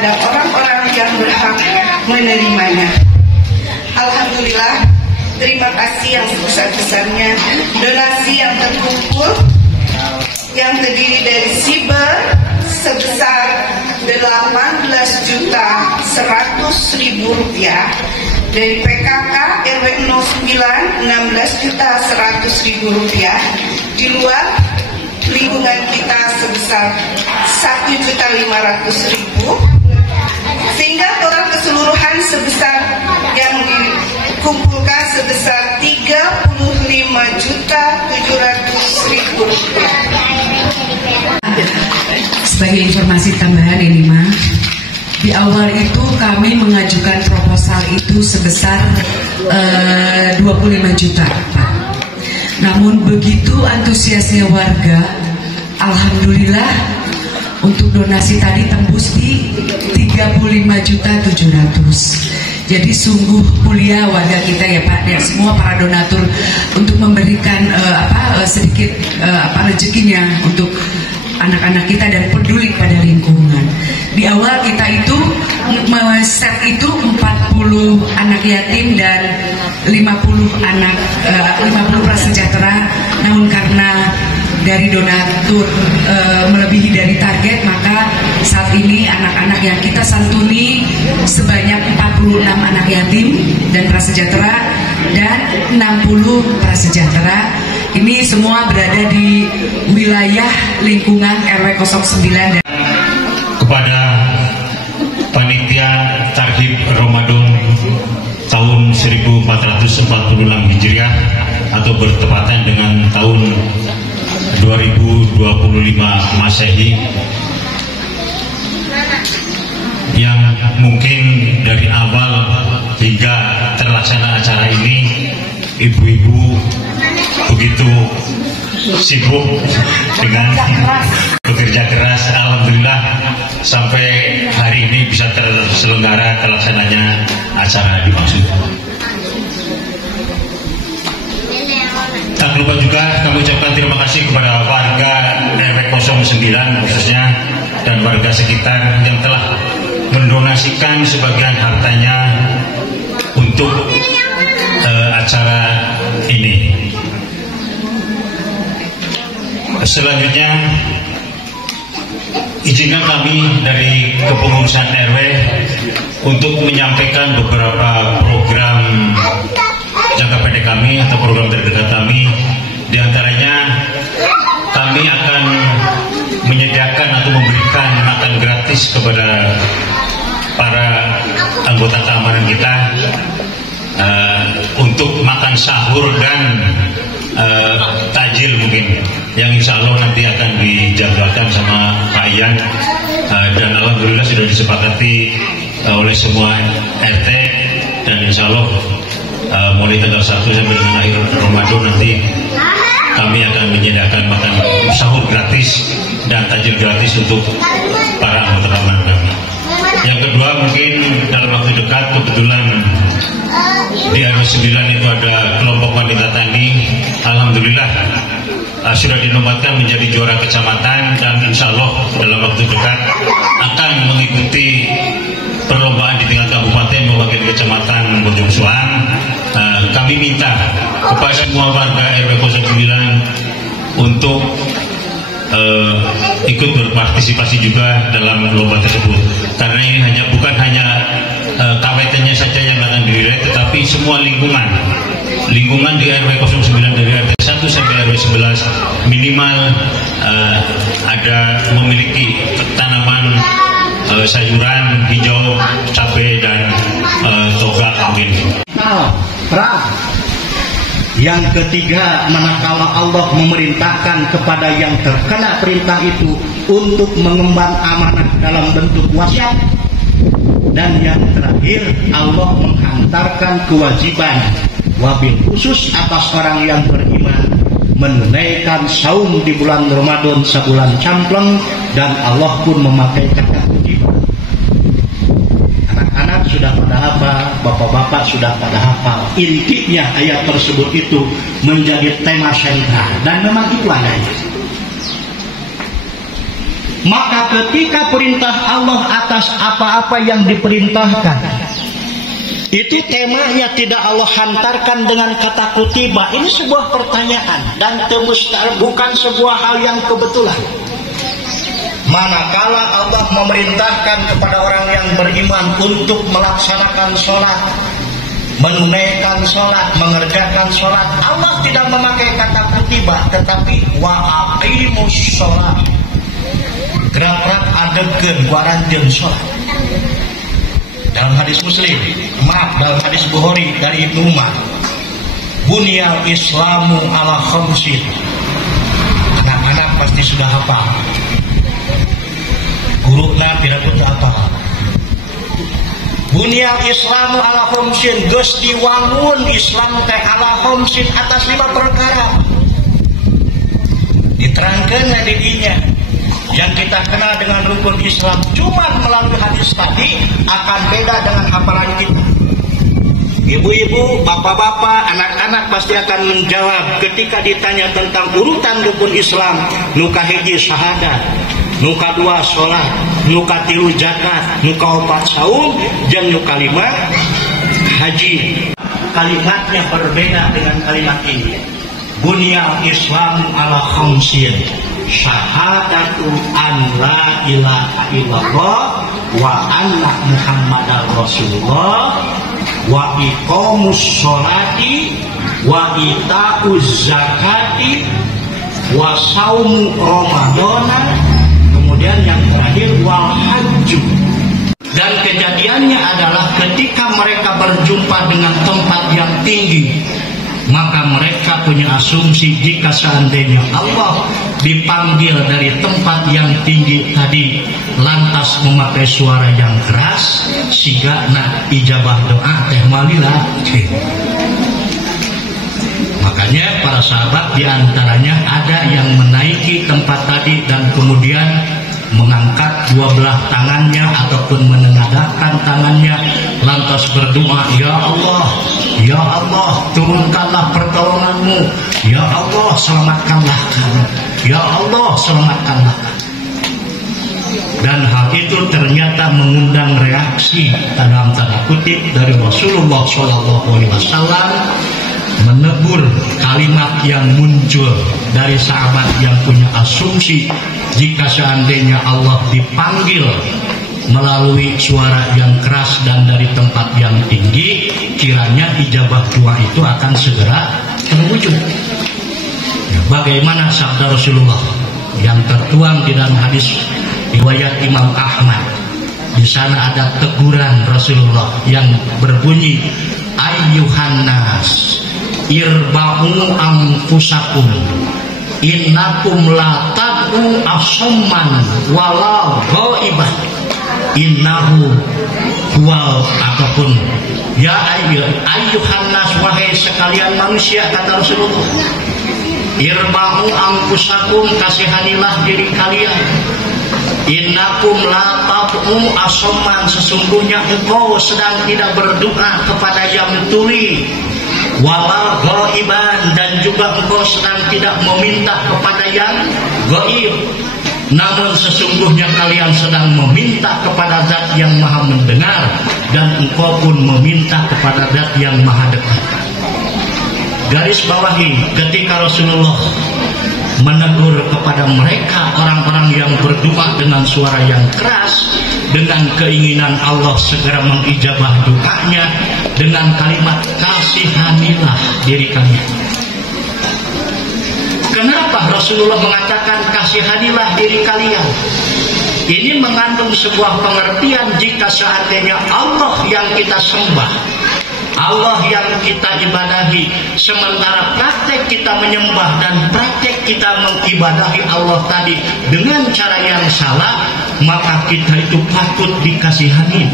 kepada orang-orang yang berhak menerimanya. Alhamdulillah, terima kasih yang sebesar-besarnya donasi yang terkumpul yang terdiri dari Siber sebesar 18.100.000 rupiah, dari PKK RW 09 16.100.000 rupiah, di luar lingkungan kita sebesar 1.500.000, sehingga total keseluruhan sebesar yang dikumpulkan sebesar 35.700.000 rupiah. Sebagai informasi tambahan ini mah, di awal itu kami mengajukan proposal itu sebesar 25 juta, Pak. Namun begitu antusiasnya warga, alhamdulillah untuk donasi tadi tembus di 35.700.000. Jadi sungguh mulia warga kita ya Pak, dan semua para donatur untuk memberikan sedikit rezekinya untuk anak-anak kita dan peduli pada lingkungan. Di awal kita itu set itu 40 anak yatim dan 50 prasejahtera. Namun karena dari donatur melebihi dari target, maka saat ini anak-anak yang kita santuni sebanyak 46 anak yatim dan prasejahtera dan 60 prasejahtera. Ini semua berada di wilayah lingkungan RW 09 dan kepada panitia Tarhib Ramadan tahun 1446 Hijriah atau bertepatan dengan tahun 2025 Masehi, yang mungkin dari awal hingga terlaksana acara ini ibu-ibu begitu sibuk dengan bekerja keras. Alhamdulillah sampai hari ini bisa terselenggara terlaksananya acara dimaksud. Tak lupa juga kami ucapkan terima kasih kepada warga RW 09 khususnya dan warga sekitar yang telah mendonasikan sebagian hartanya untuk acara ini. Selanjutnya, izinkan kami dari kepengurusan RW untuk menyampaikan beberapa program jangka pendek kami atau program terdekat kami. Di antaranya, kami akan menyediakan atau memberikan makan gratis kepada para anggota keamanan kita untuk makan sahur dan takjil mungkin, yang insya Allah nanti akan dijadwalkan sama Pak Ian, dan alhamdulillah sudah disepakati oleh semua RT, dan insya Allah mulai tanggal 1 sampai dengan akhir Ramadan nanti kami akan menyediakan makan sahur gratis dan takjil gratis untuk para anggota keamanan kami. Yang kedua, mungkin dalam waktu dekat kebetulan di RW 9 itu ada kelompok wanita tani. Alhamdulillah sudah dinobatkan menjadi juara kecamatan, dan insya Allah dalam waktu dekat akan mengikuti perlombaan di tingkat kabupaten maupun kecamatan Bojong Soang. Kami minta kepada semua warga RW 09 untuk ikut berpartisipasi juga dalam lomba tersebut, karena ini bukan hanya KWT-nya saja yang akan dinilai, tetapi semua lingkungan di RW 09 dari RT 1 sampai RW 11 minimal ada memiliki tanaman sayuran hijau, cabai dan toga mungkin. Yang ketiga, manakala Allah memerintahkan kepada yang terkena perintah itu untuk mengemban amanah dalam bentuk wasiat. Dan yang terakhir, Allah menghantarkan kewajiban wabil khusus atas orang yang beriman menunaikan saum di bulan Ramadan sebulan campleng, dan Allah pun memakai kata kewajiban. Anak-anak sudah pada hafal, bapak-bapak sudah pada hafal. Intinya ayat tersebut itu menjadi tema sentral, dan memang itu adanya. Maka ketika perintah Allah atas apa-apa yang diperintahkan, itu temanya tidak Allah hantarkan dengan kata kutiba. Ini sebuah pertanyaan dan bukan sebuah hal yang kebetulan. Manakala Allah memerintahkan kepada orang yang beriman untuk melaksanakan sholat, menunaikan sholat, mengerjakan sholat, Allah tidak memakai kata kutiba, tetapi wa aqimus sholat. Gerak-gerak adegan waranjeun sholat. Dalam hadis Muslim, dalam hadis Bukhari dari Ibnu Umar, bunyal Islamu ala khamsin. Anak-anak pasti sudah hafal. Guruna piraku teu hafal. Bunyal Islamu ala khamsin, geus diwangun Islam teh ala khamsin atas 5 perkara. Diterangkeun di dinya. Yang kita kenal dengan rukun Islam cuma melalui hadis tadi akan beda dengan hafalan kita. Ibu-ibu, bapak-bapak, anak-anak pasti akan menjawab ketika ditanya tentang urutan rukun Islam. Nuka hiji syahadat, nuka 2 sholat, nuka 3 zakat, nuka 4 saum, jeung nuka 5 haji. Kalimatnya berbeda dengan kalimat ini. Bunyal Islamu ala khamsin, syahadatu an la ilaha illallah wa anna muhammadar rasulullah wa iqamus sholati wa ita'uz zakati wa saumu ramadana, kemudian yang terakhir wal hajju. Dan kejadiannya adalah ketika mereka berjumpa dengan tempat yang tinggi, maka mereka punya asumsi jika seandainya Allah dipanggil dari tempat yang tinggi tadi lantas memakai suara yang keras, sehingga ijabah doa teh malila. Makanya para sahabat diantaranya ada yang menaiki tempat tadi dan kemudian mengangkat 2 belah tangannya ataupun menengadahkan tangannya lantas berdoa, Ya Allah, turunkanlah pertolonganmu, Ya Allah, selamatkanlah kami, Ya Allah, selamatkanlah kami. Dan hal itu ternyata mengundang reaksi dalam tanda kutip dari Rasulullah SAW, menegur kalimat yang muncul dari sahabat yang punya asumsi jika seandainya Allah dipanggil melalui suara yang keras dan dari tempat yang tinggi, kiranya ijabah doa itu akan segera terwujud. Bagaimana sabda Rasulullah yang tertuang di dalam hadis riwayat Imam Ahmad? Di sana ada teguran Rasulullah yang berbunyi, ayyuhan nas irba'u anfusakum innakum la tad'u asamman wala ghaiban innahu huwal ataupun ya ayyuhan nas, wahai sekalian manusia, kata Rasulullah, irba'u anfusakum, kasihanilah diri kalian, innakum la tad'u asamman, sesungguhnya engkau sedang tidak berdoa kepada yang tuli, wala ghaiban, dan juga engkau sedang tidak meminta kepada yang gaib, namun sesungguhnya kalian sedang meminta kepada zat yang maha mendengar, dan engkau pun meminta kepada zat yang maha dekat. Garis bawahi, ketika Rasulullah menegur kepada mereka orang-orang yang berdoa dengan suara yang keras dengan keinginan Allah segera mengijabah doanya dengan kalimat kasihanilah diri kalian. Kenapa Rasulullah mengatakan kasihanilah diri kalian? Ini mengandung sebuah pengertian jika seandainya Allah yang kita sembah, Allah yang kita ibadahi, sementara praktek kita menyembah dan praktek kita mengibadahi Allah tadi dengan cara yang salah, maka kita itu patut dikasihani.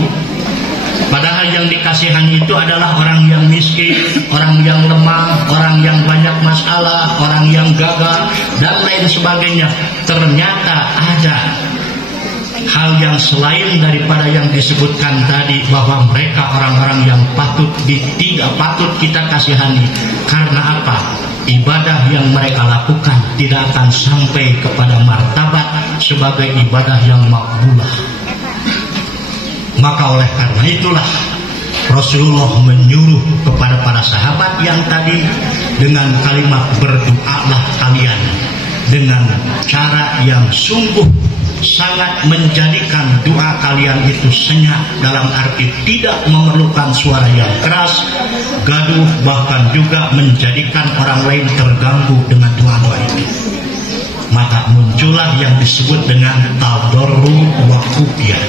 Padahal yang dikasihani itu adalah orang yang miskin, orang yang lemah, orang yang banyak masalah, orang yang gagal, dan lain sebagainya. Ternyata ada hal yang selain daripada yang disebutkan tadi, bahwa mereka orang-orang yang patut kita kasihani. Karena apa? ibadah yang mereka lakukan tidak akan sampai kepada martabat sebagai ibadah yang makbulah. Maka oleh karena itulah Rasulullah menyuruh kepada para sahabat yang tadi dengan kalimat berdoalah kalian dengan cara yang sungguh sangat menjadikan doa kalian itu senyap, dalam arti tidak memerlukan suara yang keras, gaduh, bahkan juga menjadikan orang lain terganggu dengan doa-doa itu. Maka muncullah yang disebut dengan tadarru wa khufyah,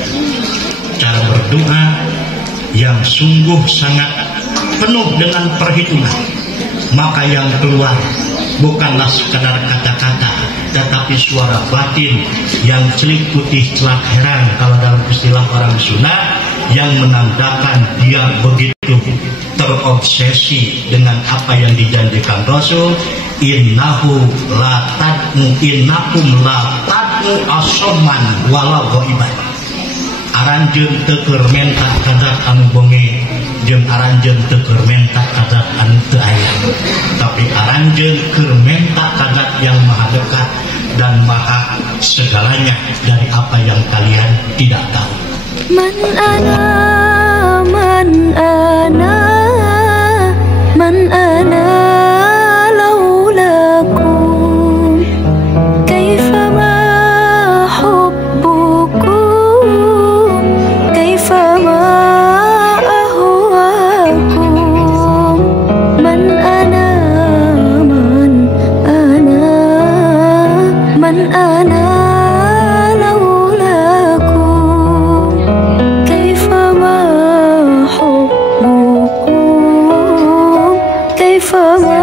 cara berdoa yang sungguh sangat penuh dengan perhitungan. Maka yang keluar bukanlah sekadar kata-kata, tetapi suara batin yang celik putih celak heran kalau dalam istilah orang Sunda, yang menandakan dia begitu terobsesi dengan apa yang dijanjikan Rasul. Innakum la tad'u asoman walau ghaiban. Aranjeun teu keur menta kadat anu bonge, jeung aranjeun teu keur menta kadat anu teu aya, tapi aranjeun keur menta kadat yang maha dekat dan maha segalanya dari apa yang kalian tidak tahu. Man ana man ana man ana laulakum kaifa ma hubbukum kaifa ma ahwakum man ana man ana man ana laulakum kaifa ma hubbukum kaifa ma